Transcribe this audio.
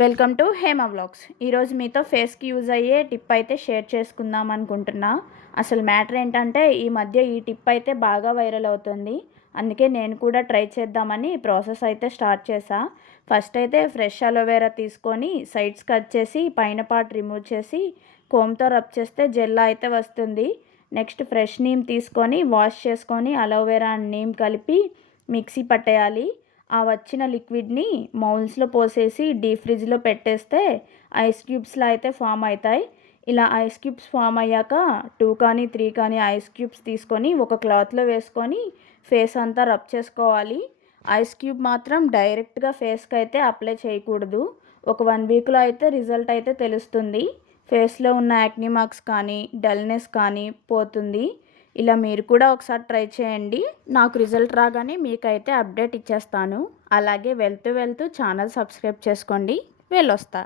Welcome to Hema vlogs. ఈరోజు మీతో ఫేస్కి యూజ్ అయ్యే టిప్ అయితే షేర్ చేసుకుందాం అనుకుంటున్నా. అసలు మ్యాటర్ ఏంటంటే ఈ మధ్య ఈ టిప్ అయితే బాగా వైరల్ అవుతుంది. అందుకే నేను కూడా ట్రై చేద్దామని ప్రాసెస్ అయితే స్టార్ట్ చేశా. ఫస్ట్ అయితే ఫ్రెష్ అలోవెరా తీసుకొని సైడ్స్ కట్ చేసి పైన పార్ట్ రిమూవ్ చేసి కోమ్తో రబ్ చేస్తే జెల్ అయితే వస్తుంది. నెక్స్ట్ ఫ్రెష్ నీమ్ తీసుకొని వాష్ చేసుకొని అలోవెరా అండ్ నీమ్ కలిపి మిక్సీ పట్టేయాలి. ఆ వచ్చిన లిక్విడ్ని మౌల్స్లో పోసేసి డీప్ ఫ్రిడ్జ్లో పెట్టేస్తే ఐస్ క్యూబ్స్లా అయితే ఫామ్ అవుతాయి. ఇలా ఐస్ క్యూబ్స్ ఫామ్ అయ్యాక 2 కానీ 3 కానీ ఐస్ క్యూబ్స్ తీసుకొని ఒక క్లాత్లో వేసుకొని ఫేస్ అంతా రబ్ చేసుకోవాలి. ఐస్ క్యూబ్ మాత్రం డైరెక్ట్గా ఫేస్కి అయితే అప్లై చేయకూడదు. ఒక 1 వీక్లో అయితే రిజల్ట్ అయితే తెలుస్తుంది. ఫేస్లో ఉన్న యాక్నీ మార్క్స్ కానీ డల్నెస్ కానీ పోతుంది. ఇలా మీరు కూడా ఒకసారి ట్రై చేయండి. నాకు రిజల్ట్ రాగానే మీకైతే అప్డేట్ ఇచ్చేస్తాను. అలాగే వెళ్తూ ఛానల్ సబ్స్క్రైబ్ చేసుకోండి. వెళ్ళొస్తా.